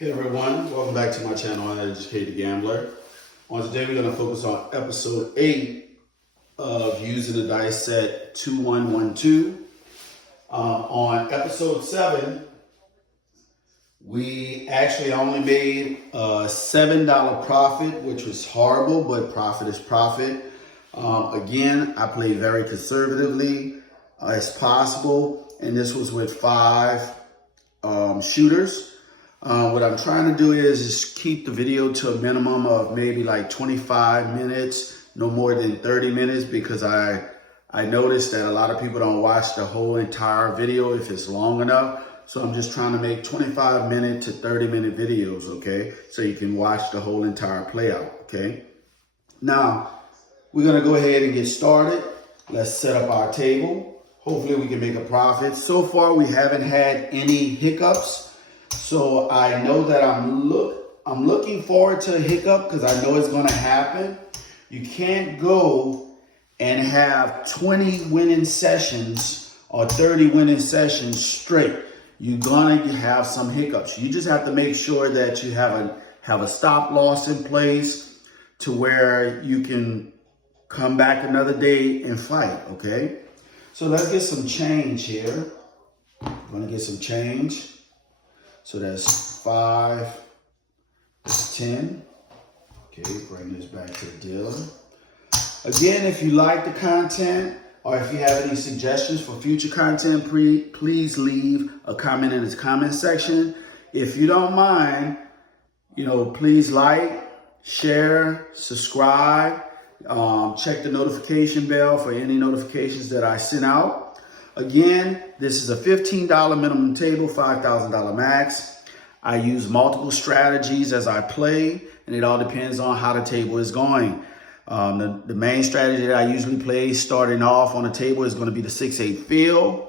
Hey everyone, welcome back to my channel, Uneducated Gambler. On today we're going to focus on episode 8 of using the dice set 2112. On episode 7, we actually only made a $7 profit, which was horrible, but profit is profit. Again, I played very conservatively as possible, and this was with 5 shooters. What I'm trying to do is just keep the video to a minimum of maybe like 25 minutes, no more than 30 minutes, because I noticed that a lot of people don't watch the whole entire video if it's long enough. So I'm just trying to make 25-minute to 30-minute videos, okay? So you can watch the whole entire play out, okay? Now, we're gonna go ahead and get started. Let's set up our table. Hopefully we can make a profit. So far, we haven't had any hiccups. So I know that I'm looking forward to a hiccup because I know it's going to happen. You can't go and have 20 winning sessions or 30 winning sessions straight. You're going to have some hiccups. You just have to make sure that you have a stop loss in place to where you can come back another day and fight, okay? So let's get some change here. I'm going to get some change. So that's 5, that's 10. Okay, bring this back to the dealer. Again, if you like the content or if you have any suggestions for future content, please leave a comment in the comment section. If you don't mind, please like, share, subscribe, check the notification bell for any notifications that I send out. Again, this is a $15 minimum table, $5,000 max. I use multiple strategies as I play, and it all depends on how the table is going. The main strategy that I usually play starting off on the table is going to be the 6-8 field.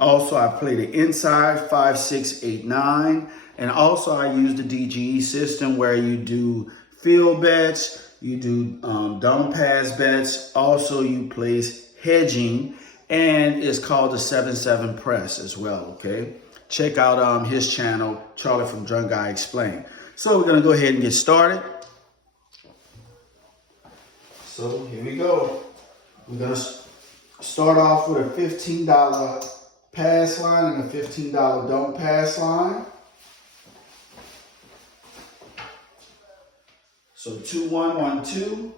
Also, I play the inside 5, 6, 8, 9. And also, I use the DGE system where you do field bets, you do down pass bets. Also, you place hedging. And it's called the 7-7 press as well, okay? Check out his channel, Charlie from Drunk Guy Explain. So we're gonna go ahead and get started. So here we go. We're gonna start off with a $15 pass line and a $15 don't pass line. So 2, 1, 1, 2.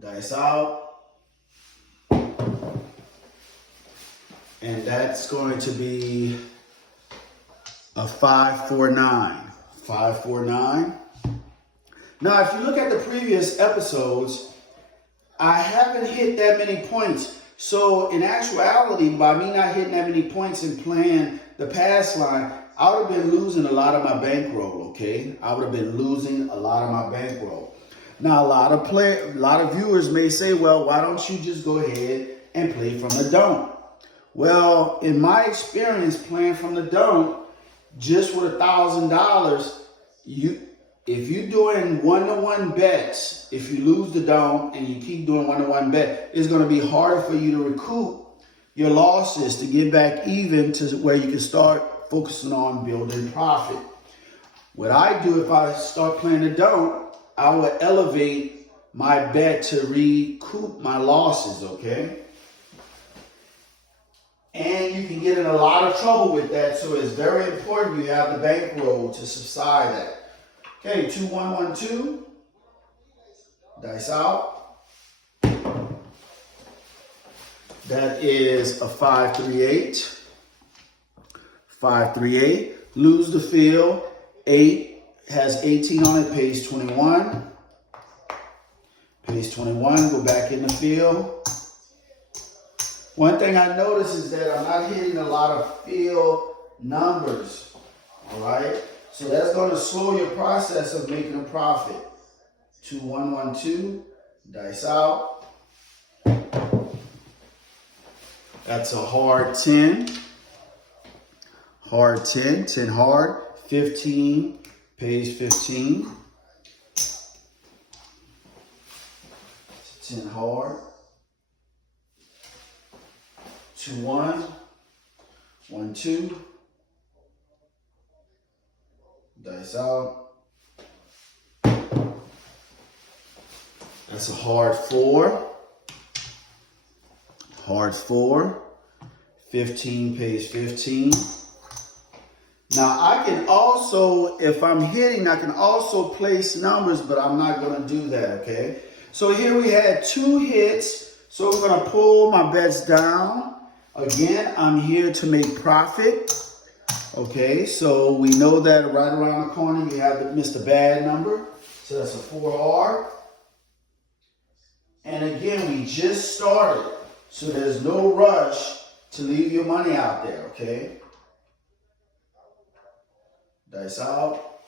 Dice out. And that's going to be a 5, 4, 9. 5, 4, 9. Now, if you look at the previous episodes, I haven't hit that many points. So in actuality, by me not hitting that many points and playing the pass line, I would have been losing a lot of my bankroll, okay? I would have been losing a lot of my bankroll. Now, a lot of viewers may say, well, why don't you just go ahead and play from the don't? Well, in my experience playing from the don't, just with $1,000, if you're doing one-to-one bets, if you lose the don't and you keep doing one-to-one bet, it's going to be harder for you to recoup your losses to get back even to where you can start focusing on building profit. What I do if I start playing the don't, I will elevate my bet to recoup my losses, okay? And you can get in a lot of trouble with that, so it's very important you have the bankroll to subside that. Okay, 2, 1, 1, 2. Dice out. That is a 5, 3, 8. 5, 3, 8. Lose the field. 8 has 18 on it, pays 21. Pays 21, go back in the field. One thing I notice is that I'm not hitting a lot of field numbers, all right? So that's going to slow your process of making a profit. 2, 1, 1, 2, dice out. That's a hard 10. Hard 10, 10 hard. 15, pays 15. 10 hard. 2, 1, 1, 2. Dice out. That's a hard 4. Hard 4. 15 pays 15. Now I can also, if I'm hitting, I can also place numbers, but I'm not going to do that, okay? So here we had 2 hits. So we're going to pull my bets down. Again, I'm here to make profit. Okay, so we know that right around the corner you have the Mr. Bad number. So that's a 4R. And again, we just started. So there's no rush to leave your money out there, okay? Dice out.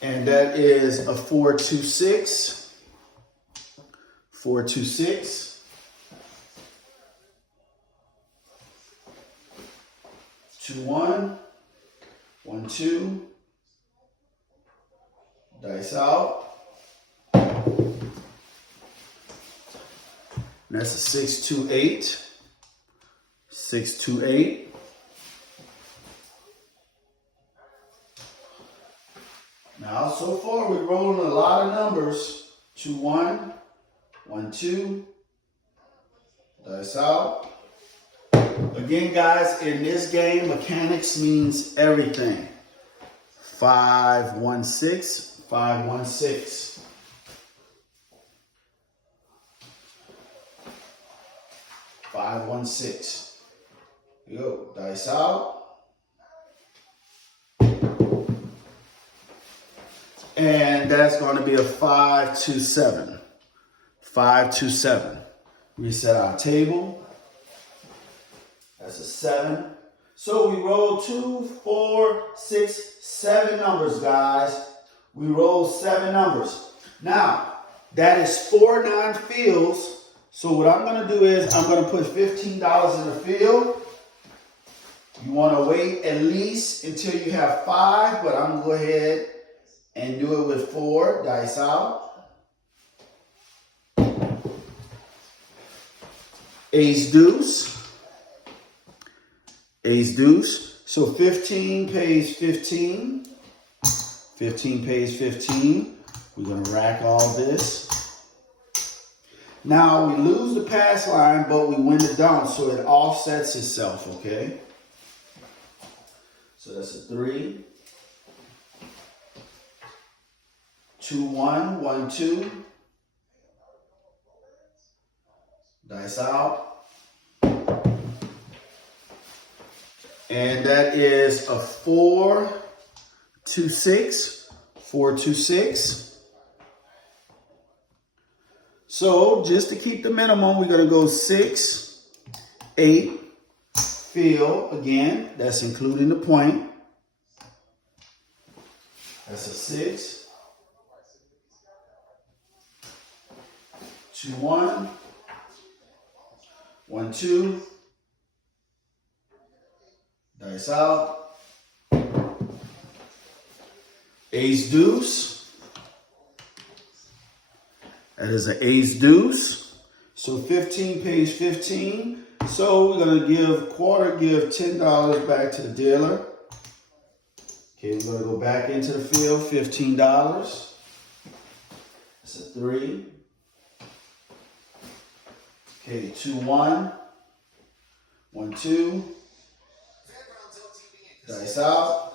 And that is a 4-2-6. 4-2-6. 2-1. 1-2. Dice out. And that's a 6-2-8. 6-2-8. Now, so far, we're rolling a lot of numbers. 2-1, 1-2. Dice out. Again, guys, in this game, mechanics means everything. 5-1-6, 5-1-6. 5-1-6. Here we go. Dice out. And that's going to be a 5-2-7. 5-2-7. Reset our table. That's a 7. So we roll 2, 4, 6, 7 numbers, guys. We roll 7 numbers. Now, that is 4 non-fields. So what I'm going to do is I'm going to put $15 in the field. You want to wait at least until you have 5, but I'm going to go ahead and do it with 4. Dice out. Ace deuce. Ace deuce. So 15 pays 15. 15 pays 15. We're going to rack all this. Now we lose the pass line, but we win the down, so it offsets itself, okay? So that's a 3. 2-1, 1-2. Dice out. And that is a 4-2-6. 4-2-6. So just to keep the minimum, we're going to go 6, 8, field. Again, that's including the point. That's a 6. 2-1. 1-2. Dice out. Ace deuce. That is an ace deuce. So 15 pays 15. So we're going to give $10 back to the dealer. Okay, we're going to go back into the field, $15. That's a 3. Okay, 2-1. 1-2. Dice out.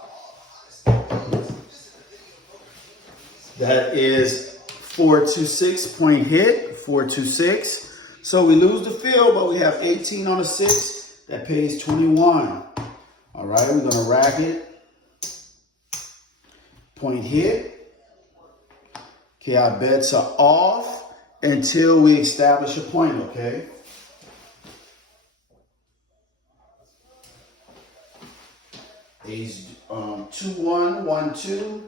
That is 4-2-6 point hit. 4-2-6. So we lose the field, but we have 18 on a 6. That pays 21. All right, we're going to rack it. Point hit. Okay, our bets are off until we establish a point, okay? Ace 2-1, 1-2.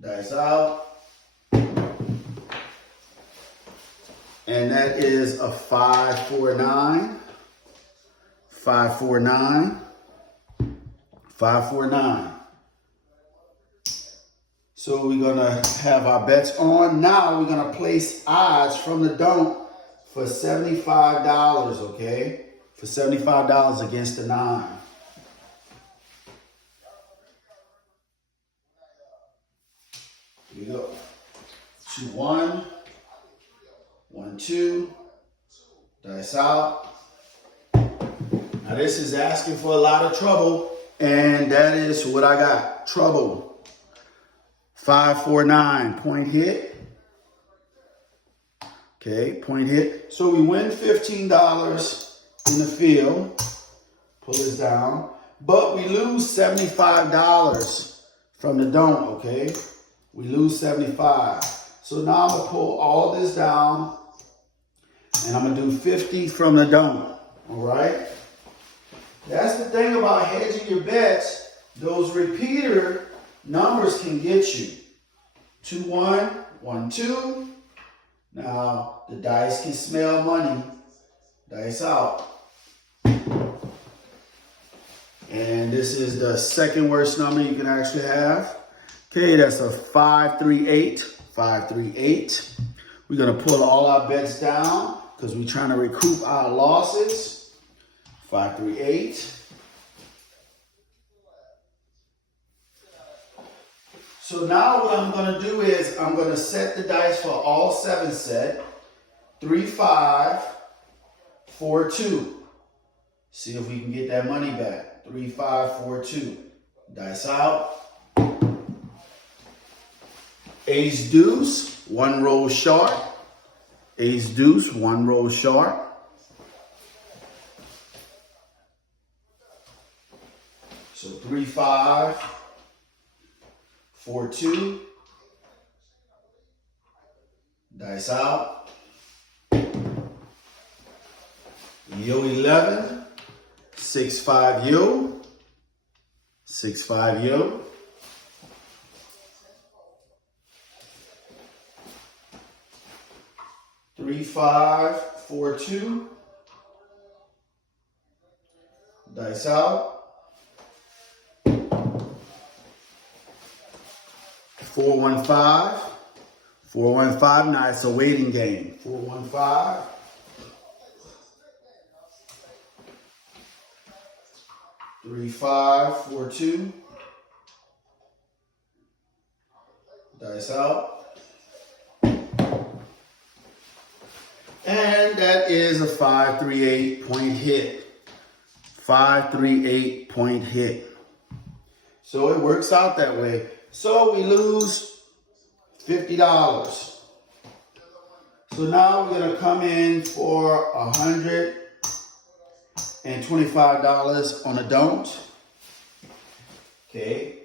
Dice out. And that is a 5-4-9. 5-4-9. 5-4-9. So we're going to have our bets on. Now we're going to place odds from the don't for $75, okay? For $75 against the 9. Here we go. 2, 1. 1, 2. Dice out. Now this is asking for a lot of trouble, and that is what I got. Trouble. 5, 4, 9. Point hit. Okay, point hit. So we win $15 in the field. Pull this down. But we lose $75 from the don't, okay? We lose 75. So now I'm gonna pull all this down and I'm gonna do 50 from the don't, all right? That's the thing about hedging your bets. Those repeater numbers can get you. 2, 1, 1, 2. Now the dice can smell money. Dice out. And this is the second worst number you can actually have. Okay, that's a 5, 3, 8. 5, 3, 8. We're gonna pull all our bets down because we're trying to recoup our losses. 5, 3, 8. So now what I'm gonna do is I'm gonna set the dice for all 7 set. 3, 5, 4, 2. See if we can get that money back. 3, 5, 4, 2. Dice out. Ace deuce, 1 roll short. Ace deuce, 1 roll short. So 3, 5, 4, 2. Dice out. Yo 11. 6, 5 yo. 6, 5 yo. 3, 5, 4, 2. Dice out. 4, 1, 5. 4, 1, 5. Now it's a waiting game. 4, 1, 5. 3, 5, 4, 2. Dice out. And that is a 5, 3, 8 point hit. 5, 3, 8 point hit. So it works out that way. So we lose $50. So now we're gonna come in for $125 on a don't. Okay.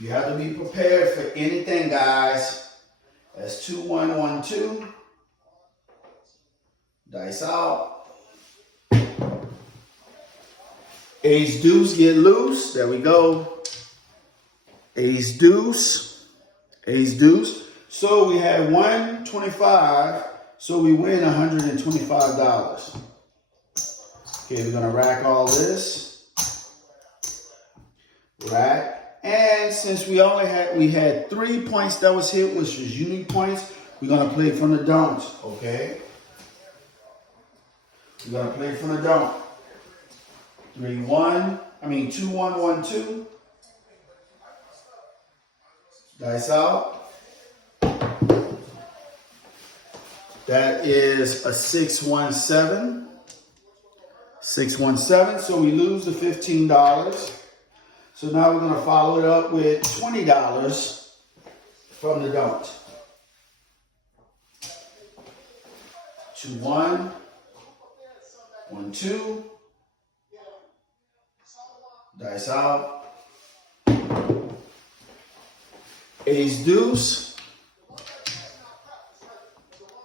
You have to be prepared for anything, guys. That's 2, 1, 1, 2. Dice out. Ace deuce get loose. There we go. Ace deuce. Ace deuce. So we had 125. So we win $125. Okay, we're gonna rack all this. Rack. And since we had 3 points that was hit, which was unique points, we're gonna play from the don't, okay? We're gonna play from the don't. 2, 1, 1, 2. Dice out. That is a 6, 1, 7. 6, 1, 7. So we lose the $15. So now we're gonna follow it up with $20 from the don't. 2, 1, 1, 2. Dice out. Ace deuce.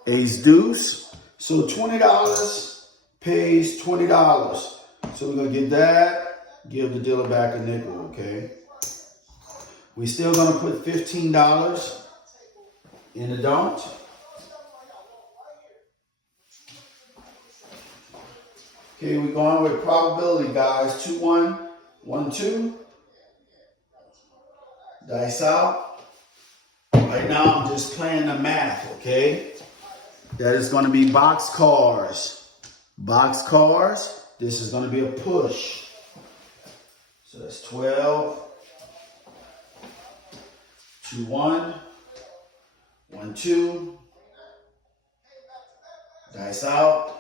Ace deuce. So $20 pays $20. So we're gonna get that. Give the dealer back a nickel, okay? We still gonna put $15 in the don't. Okay, we're going with probability, guys. 2, 1, 1, 2. Dice out. Right now, I'm just playing the math, okay? That is gonna be box cars. Box cars. This is gonna be a push. So that's 12, 2-1, 1-2, dice out.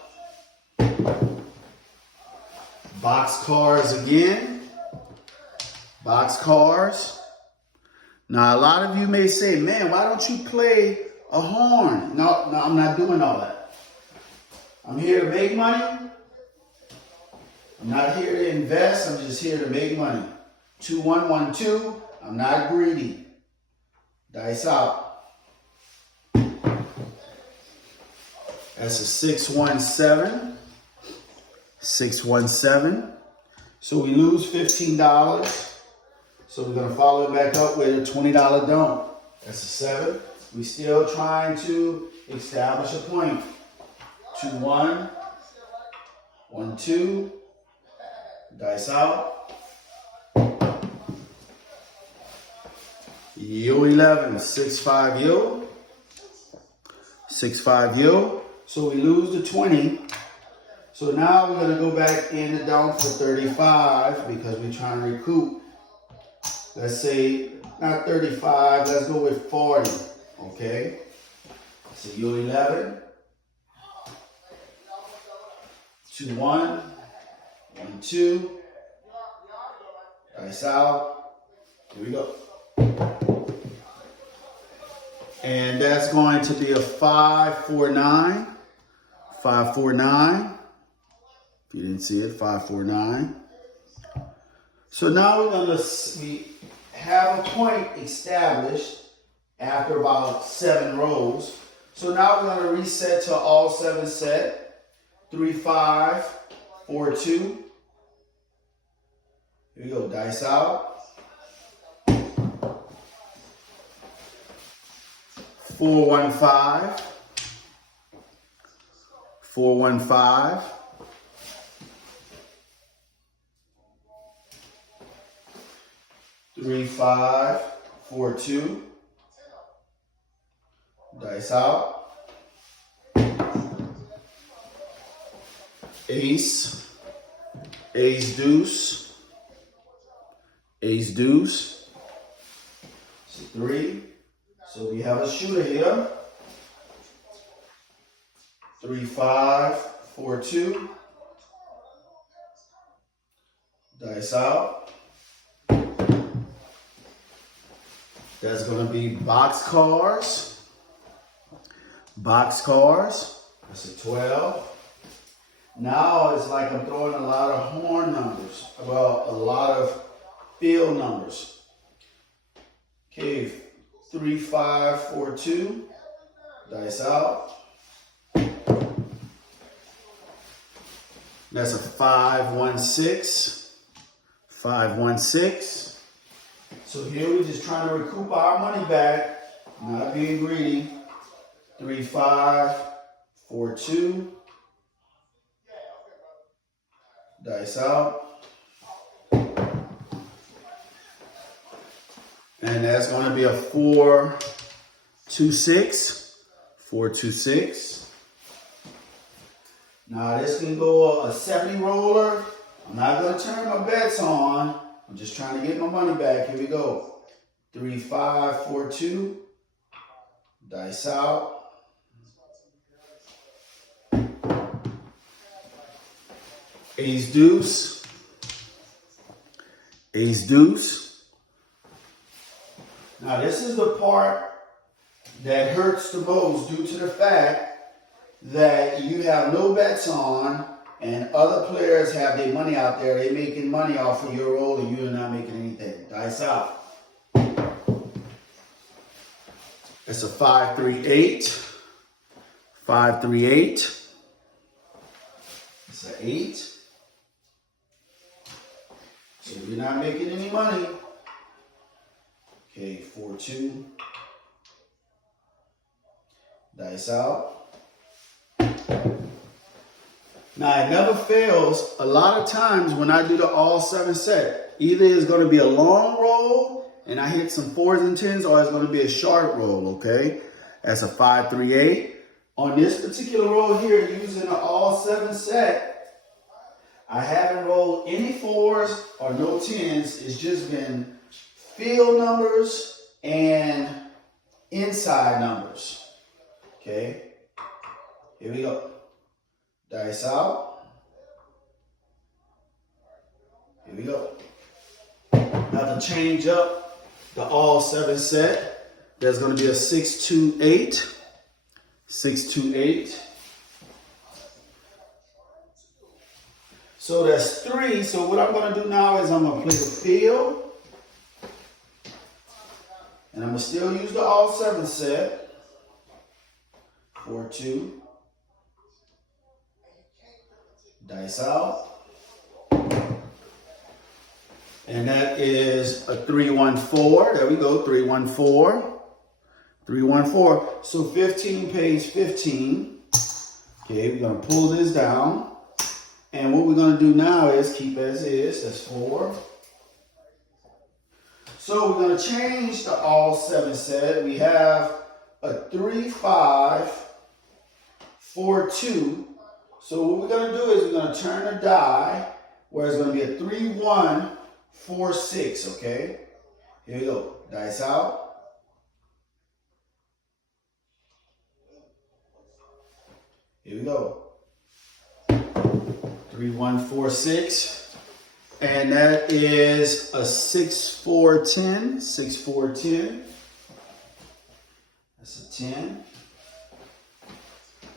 Box cars again. Box cars. Now, a lot of you may say, man, why don't you play a horn? No, I'm not doing all that. I'm here to make money. I'm not here to invest. I'm just here to make money. 2-1, 1-2. I'm not greedy. Dice out. That's a 6-1-7. 6-1-7. So we lose $15. So we're going to follow it back up with a $20 don't. That's a 7. We're still trying to establish a point. 2-1, 1-2. Dice out. Yo 11, 6-5 yo. 6-5 yo. So we lose the 20. So now we're going to go back in the down for 35 because we're trying to recoup. Let's say, not 35, let's go with 40. Okay? So yo 11. 2-1. 1-2. Dice out. Here we go. And that's going to be a 5-4-9. 5-4-9. If you didn't see it, 5-4-9. So now we have a point established after about 7 rows. So now we're going to reset to all 7 set. 3-5, 4-2. Here we go, dice out. 4-1-5. 4-1-5. 3-5, 4-2. Dice out. Ace. Ace deuce. Ace deuce. So 3. So we have a shooter here. 3-5, 4-2. Dice out. That's going to be box cars. Box cars. That's a 12. Now it's like I'm throwing a lot of horn numbers. Well, a lot of field numbers. Okay, 3-5, 4-2. Dice out. That's a 5-1-6. 5-1-6. So here we're just trying to recoup our money back, not being greedy. 3-5, 4-2. Dice out. And that's going to be a 4-2-6. 4-2-6. Now this can go a 70 roller. I'm not going to turn my bets on. I'm just trying to get my money back. Here we go. 3-5, 4-2. Dice out. Ace deuce. Ace deuce. Now this is the part that hurts the most due to the fact that you have no bets on and other players have their money out there. They're making money off of your roll and you're not making anything. Dice out. It's a 5-3-8. 5-3-8. It's an 8. So you're not making any money. Okay, 4-2. Dice out. Now, it never fails. A lot of times when I do the all 7 set, either it's going to be a long roll and I hit some 4s and 10s, or it's going to be a short roll, okay? That's a 5-3-8. On this particular roll here, using an all 7 set, I haven't rolled any 4s or no 10s. It's just been field numbers and inside numbers. Okay, here we go. Dice out. Here we go. Now to change up the all 7 set, there's going to be a 628, 628. So that's 3. So what I'm going to do now is I'm going to play the field. And I'm going to still use the all 7 set. 4-2. Dice out. And that is a 3-1-4. There we go, 3-1-4. 3-1-4. So 15 pays 15. Okay, we're going to pull this down. And what we're going to do now is keep as is. That's 4. So we're going to change the all 7 set. We have a 3-5, 4-2. So what we're going to do is we're going to turn the die where it's going to be a 3-1, 4-6. Okay. Here we go. Dice out. Here we go. 3-1-4-6, and that is a 6-4-10. 6-4-10. That's a 10.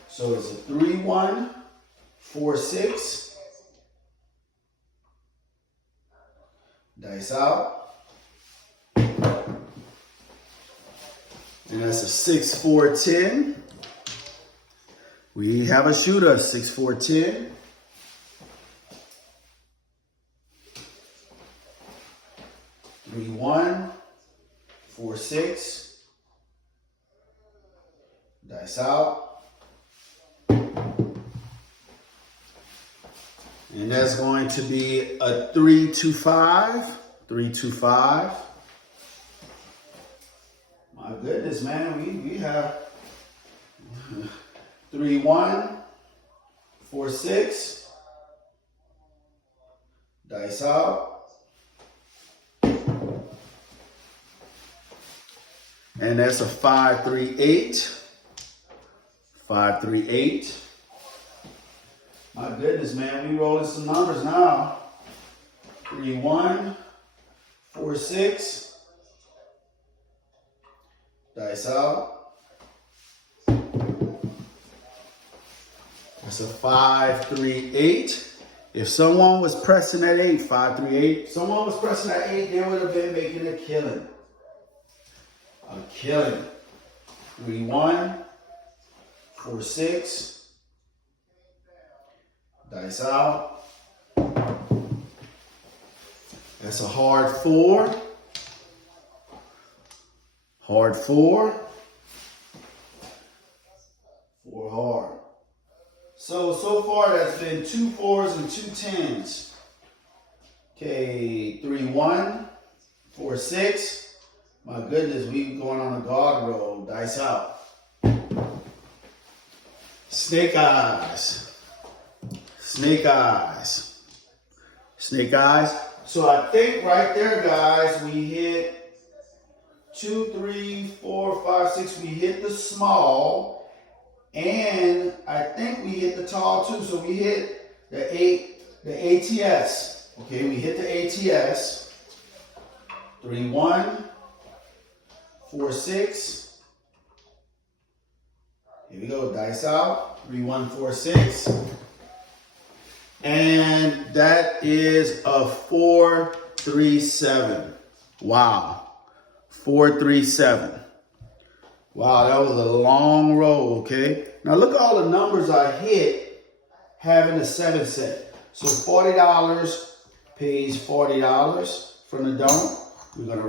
So it's a 3-1-4-6. Dice out. And that's a 6-4-10. We have a shooter, 6-4-10. 3-1-4-6. Dice out. And that's going to be a 3-2-5. 3-2-5. My goodness, man, we have 3-1-4-6. Dice out. And that's a 5-3-8. 5-3-8. My goodness, man, we rolling some numbers now. 3-1-4-6. Dice out. That's a 5-3-8. If someone was pressing that 8, 5-3-8, someone was pressing that 8, they would have been making a killing. A killing. 3-1-4-6. Dice out. That's a hard 4. Hard 4. 4 hard. So far that's been 2 4s and 2 10s. Okay, 3-1-4-6. My goodness, we going on a guard roll. Dice out. Snake eyes. Snake eyes. Snake eyes. So I think right there, guys, we hit 2, 3, 4, 5, 6. We hit the small. And I think we hit the tall too. So we hit the ATS. Okay, we hit the ATS. 3-1-4-6. Here we go. Dice out. 3-1-4-6. And that is a 4-3-7. Wow. 4-3-7. Wow, that was a long roll, okay? Now look at all the numbers I hit having a 7 set. So $40 pays $40 from the donut. We're gonna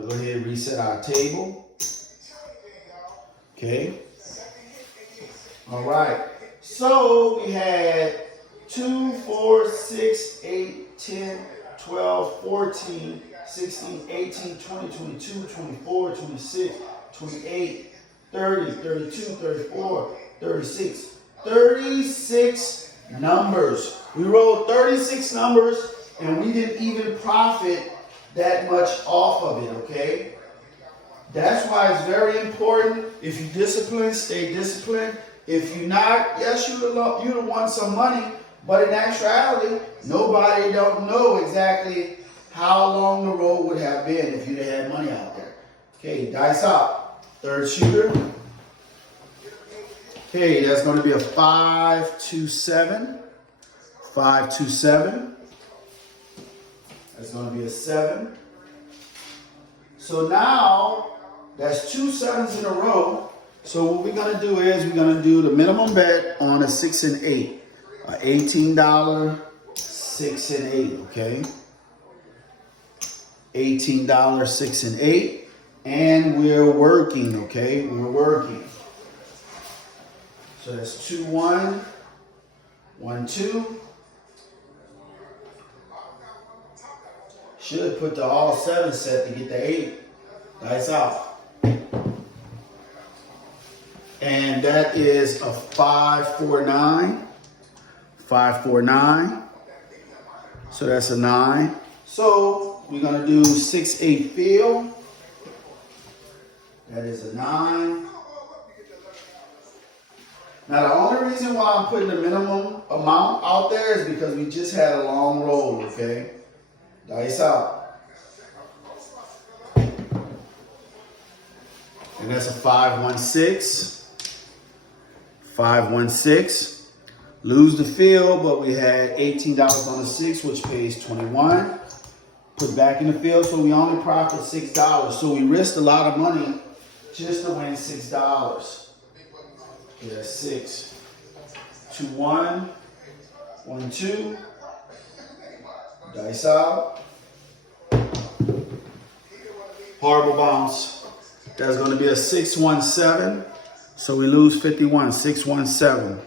go ahead and reset our table. Okay. All right. So we had 2, 4, 6, 8, 10, 12, 14, 16, 18, 20, 22, 24, 26, 28, 30, 32, 34, 36. 36 numbers. We rolled 36 numbers and we didn't even profit that much off of it, okay? That's why it's very important. If you discipline, stay disciplined. If you're not, yes, you'd have won some money, but in actuality, nobody don't know exactly how long the road would have been if you'd have had money out there. Okay, dice out. Third shooter. Okay, that's going to be a 5-2-7. 5-2-7. That's going to be a 7. So now, that's 2 7s in a row. So what we're going to do is we're going to do the minimum bet on a 6 and 8. $18, 6 and 8, okay? $18, 6 and 8. And we're working, okay? We're working. So that's 2-1, 1-2. Should put the all 7 set to get the 8. Dice out. And that is a 5-4-9. 5-4-9. So that's a 9. So we're going to do 6-8 field. That is a 9. Now the only reason why I'm putting the minimum amount out there is because we just had a long roll, okay? Dice out. And that's a 5-1-6. 5-1-6. Lose the field, but we had $18 on the 6, which pays 21. Put back in the field, so we only profit $6. So we risked a lot of money just to win $6. Yeah, 6. 2-1. 1-2. Dice out. Horrible bounce. That's going to be a 6-1-7. So we lose 51. 6-1-7.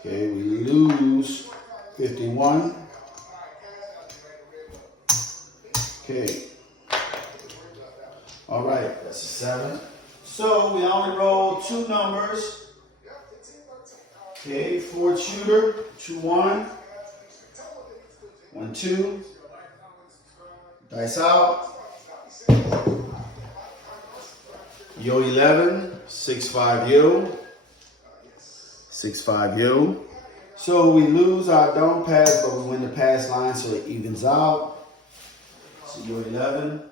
Okay, we lose 51. Okay. All right, that's a 7. So we only roll 2 numbers. Okay, 4 shooter, 2-1, 1-2. Dice out. Yo 11, 6-5 yo. 6-5 yo. So we lose our don't pass, but we win the pass line, so it evens out. So yo 11,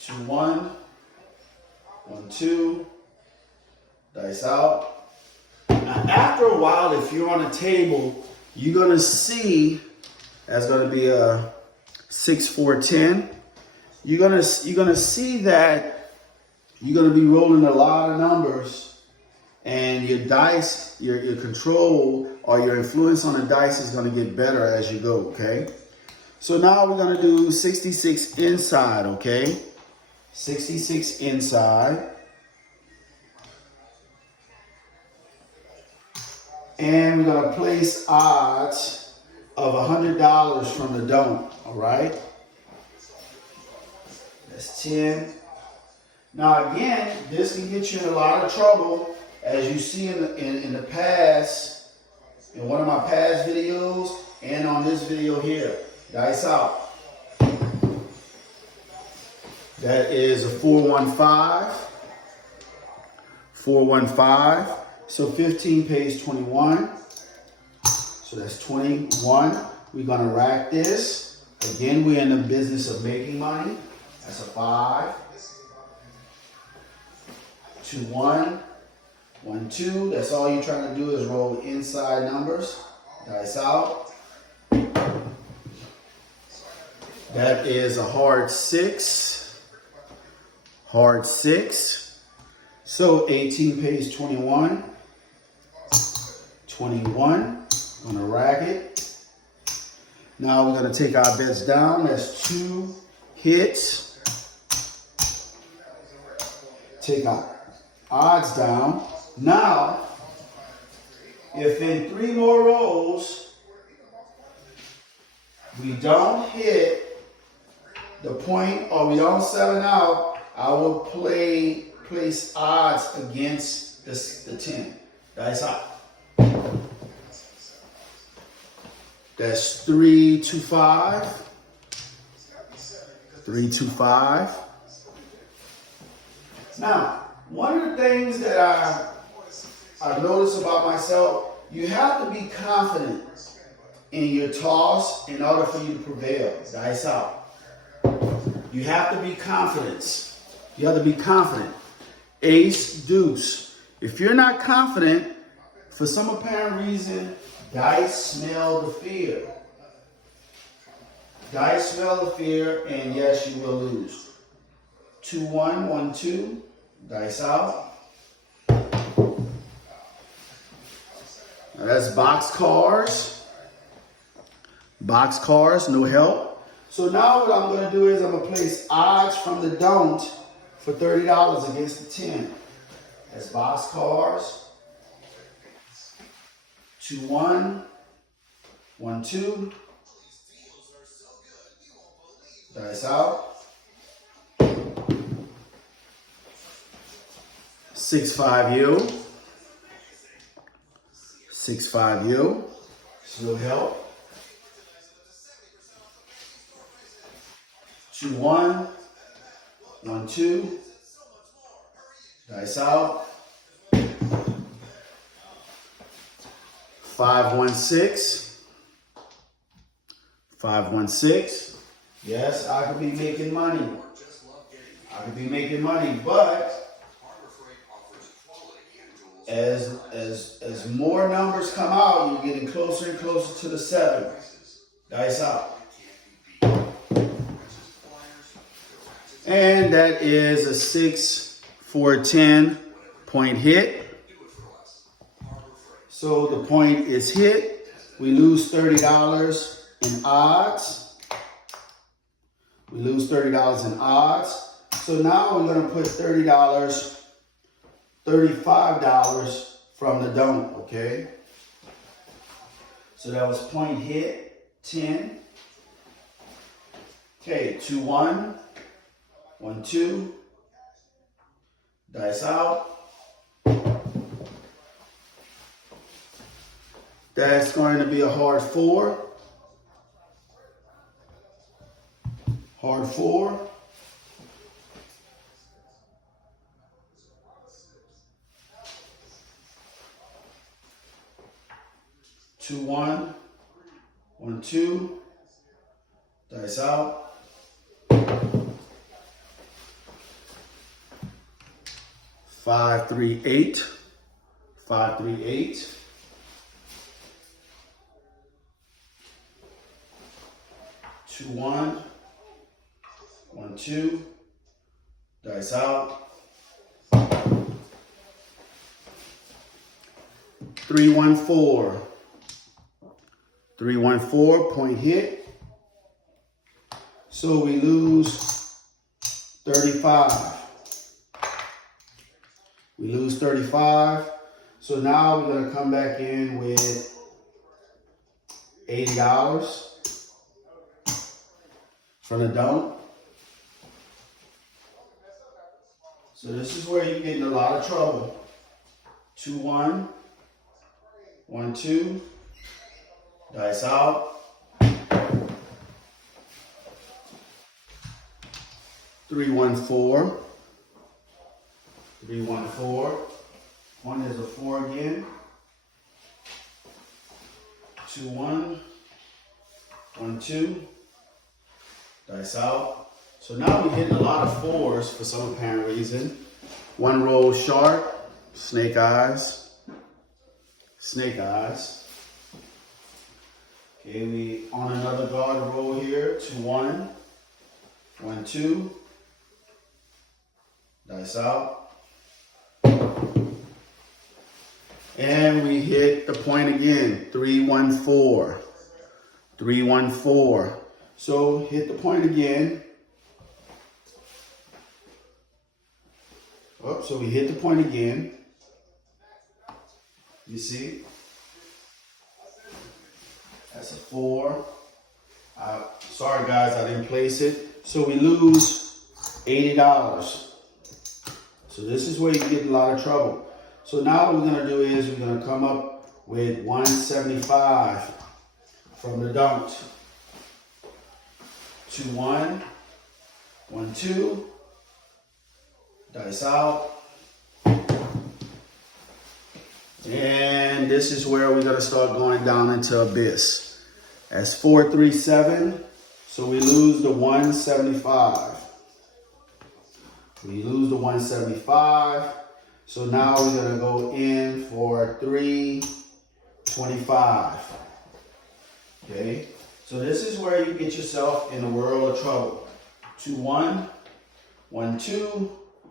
2-1, 1-2. Dice out. Now, after a while, if you're on a table, you're gonna see that's gonna be a 6-4-10. You're gonna see that you're gonna be rolling a lot of numbers, and your dice, your control or your influence on the dice is gonna get better as you go. Okay. So now we're gonna do 66 inside. Okay. 66 inside. And we're going to place odds of $100 from the don't, all right? That's 10. Now again, this can get you in a lot of trouble, as you see in the past, in one of my past videos, and on this video here. Dice out. That is a 4-1-5. 4-1-5. So 15 pays 21. So that's 21. We're going to rack this. Again, we're in the business of making money. That's a 5. 2-1. 1-2. That's all you're trying to do is roll inside numbers. Dice out. That is a hard 6. Hard 6. So 18 pays 21. 21. Gonna rack it. Now we're gonna take our bets down. That's 2 hits. Take our odds down. Now, if in 3 more rolls we don't hit the point or we don't sell it out, I will place odds against the 10. Dice out. That's 325. 325. Now, one of the things that I noticed about myself, you have to be confident in your toss in order for you to prevail. Dice out. You have to be confident. You have to be confident. Ace, deuce. If you're not confident, for some apparent reason, dice smell the fear. Dice smell the fear, and yes, you will lose. 2-1, 1-2. Dice out. Now that's box cars. Box cars, no help. So now what I'm going to do is I'm going to place odds from the don't for $30 against the 10. That's box cars. 2-1, 1-2. Dice out. 6-5 yield. 6-5 yield. Still help. 2-1, 1-2. Dice out. 5-1-6. 5-1-6. Yes, I could be making money. I could be making money, but as more numbers come out, you're getting closer and closer to the 7. Dice out. And that is a 6 for a 10 point hit. So the point is hit. We lose $30 in odds. We lose $30 in odds. So now we're going to put $30, $35 from the don't, okay? So that was point hit, 10. Okay, 2-1, 1-2. Dice out. That's going to be a hard 4. Hard 4. Two, 1, 1-2. Dice out. 5-3-8. 5-3-8. 2-1, 1-2. Dice out. 3-1-4. 3-1-4, point hit. So we lose 35. We lose 35. So now we're going to come back in with $80 from the don't. So this is where you get in a lot of trouble. 2-1, 1-2. Dice out. 3-1-4. 3-1-4. One is a 4 again. 2-1. 1-2. Dice out. So now we're hitting a lot of 4s for some apparent reason. One roll sharp. Snake eyes. Snake eyes. Okay, we on another guard roll here. 2-1. 1-2. Dice out. And we hit the point again. 3-1-4. 3-1-4. So hit the point again. Oh, so we hit the point again. You see? That's a 4. Sorry guys, I didn't place it. So we lose $80. So this is where you get in a lot of trouble. So now what we're going to do is we're going to come up with 175 from the don't. 2, 1, 1, 2, dice out. And this is where we're gonna start going down into abyss. That's 4, 3, 7. So we lose the 175. We lose the 175. So now we're gonna go in for 325. Okay, so this is where you get yourself in a world of trouble. 2, 1, 1, 2.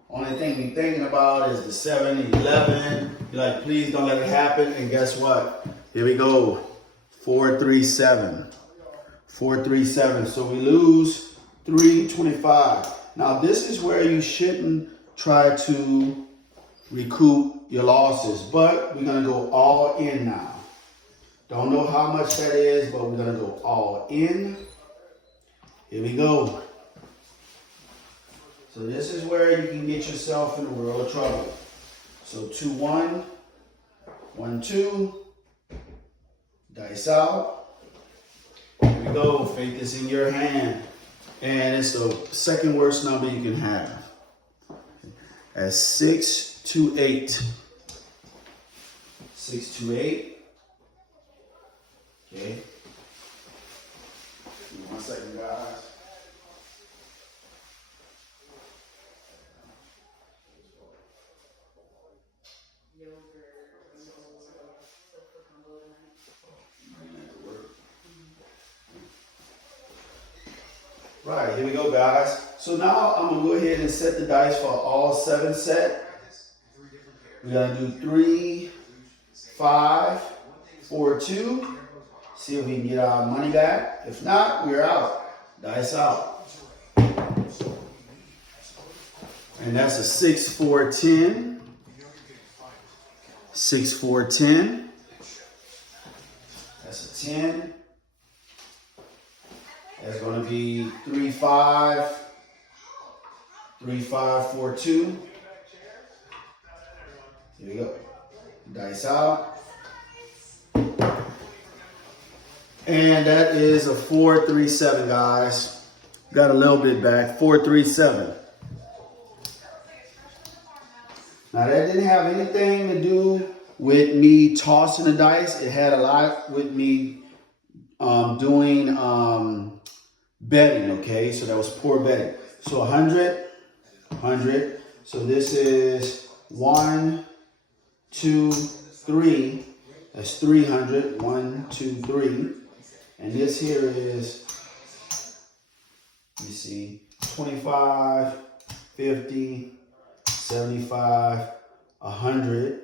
Only thing you're thinking about is the 7 and 11. You're like, please don't let it happen. And guess what? Here we go. 4, 3, 7. 4, 3, 7. So we lose 325. Now this is where you shouldn't try to recoup your losses, but we're gonna go all in now. Don't know how much that is, but we're gonna go all in. Here we go. So this is where you can get yourself in a world of trouble. So 2, 1, 1, 2, dice out. Here we go, faith is in your hand. And it's the second worst number you can have. As 6, 2, 8. 6, 2, 8. Okay. Give me 1 second, guys. Right, here we go, guys. So now I'm gonna go ahead and set the dice for all 7 set. We're gonna do 3, 5, 4, 2. See if we can get our money back. If not, we're out. Dice out. And that's a 6, 4, 10. 6, 4, 10. That's a 10. That's going to be 3, 5. 3, 5, 4, 2. Here we go. Dice out. And that is a 4, 3, 7, guys. Got a little bit back. 4, 3, 7. Now that didn't have anything to do with me tossing the dice. It had a lot with me doing betting, okay? So that was poor betting. So 100, 100. So this is 1, 2, 3. That's 300. 1, 2, 3. And this here is, let me see, 25, 50, 75, 100.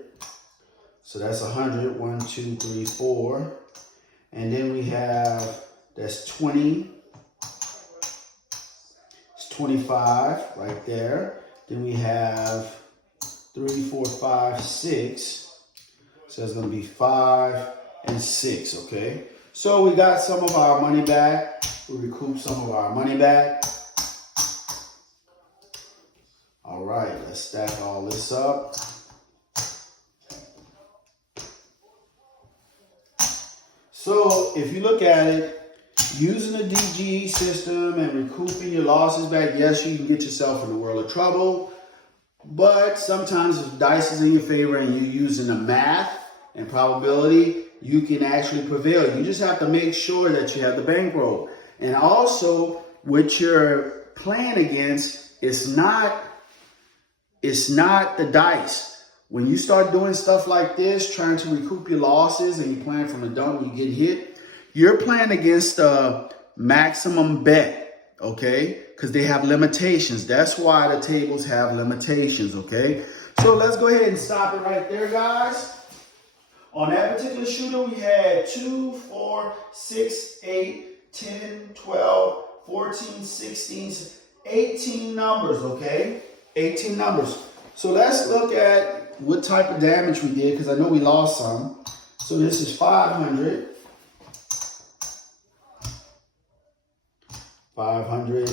So that's 100. 1, 2, 3, 4. And then we have, that's 20. It's 25 right there. Then we have 3, 4, 5, 6. So it's going to be 5 and 6, okay? So we got some of our money back. We recouped some of our money back. All right, let's stack all this up. So if you look at it, using the DGE system and recouping your losses back, yes, you can get yourself in a world of trouble. But sometimes if dice is in your favor and you're using the math and probability, you can actually prevail. You just have to make sure that you have the bankroll. And also, what you're playing against is not the dice. When you start doing stuff like this, trying to recoup your losses and you're playing from the dump and you get hit, you're playing against the maximum bet, okay? Because they have limitations. That's why the tables have limitations, okay? So let's go ahead and stop it right there, guys. On that particular shooter, we had 2, 4, 6, 8, 10, 12, 14, 16, 18 numbers, okay? 18 numbers. So let's look at what type of damage we did, because I know we lost some. So this is 500. 500.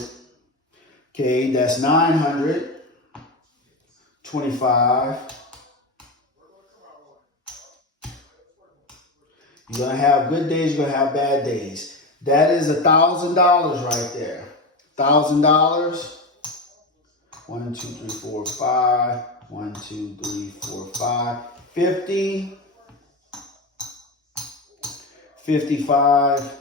Okay, that's 900. 25. You're gonna have good days, you're gonna have bad days. That is $1,000 right there. $1,000. 1, 2, 3, 4, 5. 1, 2, 3, 4, 5. 50. 55.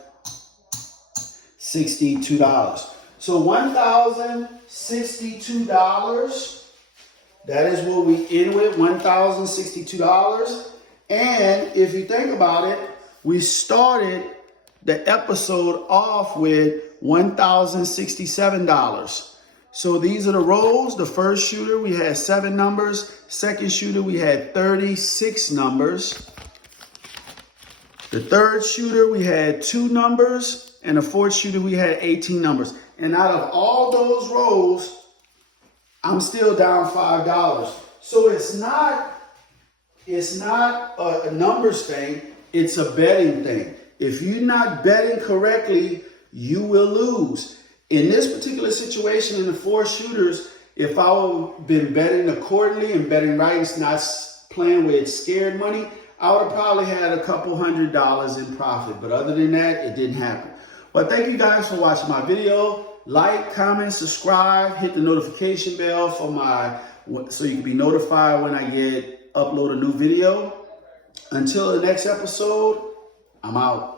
$62. So $1,062. That is what we end with, $1,062. And if you think about it, we started the episode off with $1,067. So these are the rows. The first shooter, we had 7 numbers. Second shooter, we had 36 numbers. The third shooter, we had 2 numbers. And the fourth shooter, we had 18 numbers. And out of all those rows, I'm still down $5. So it's not a numbers thing, it's a betting thing. If you're not betting correctly, you will lose. In this particular situation, in the 4 shooters, if I would have been betting accordingly and betting right, it's not playing with scared money, I would have probably had a couple $100 in profit. But other than that, it didn't happen. Well, thank you guys for watching my video. Like, comment, subscribe, hit the notification bell so you can be notified when I upload a new video. Until the next episode, I'm out.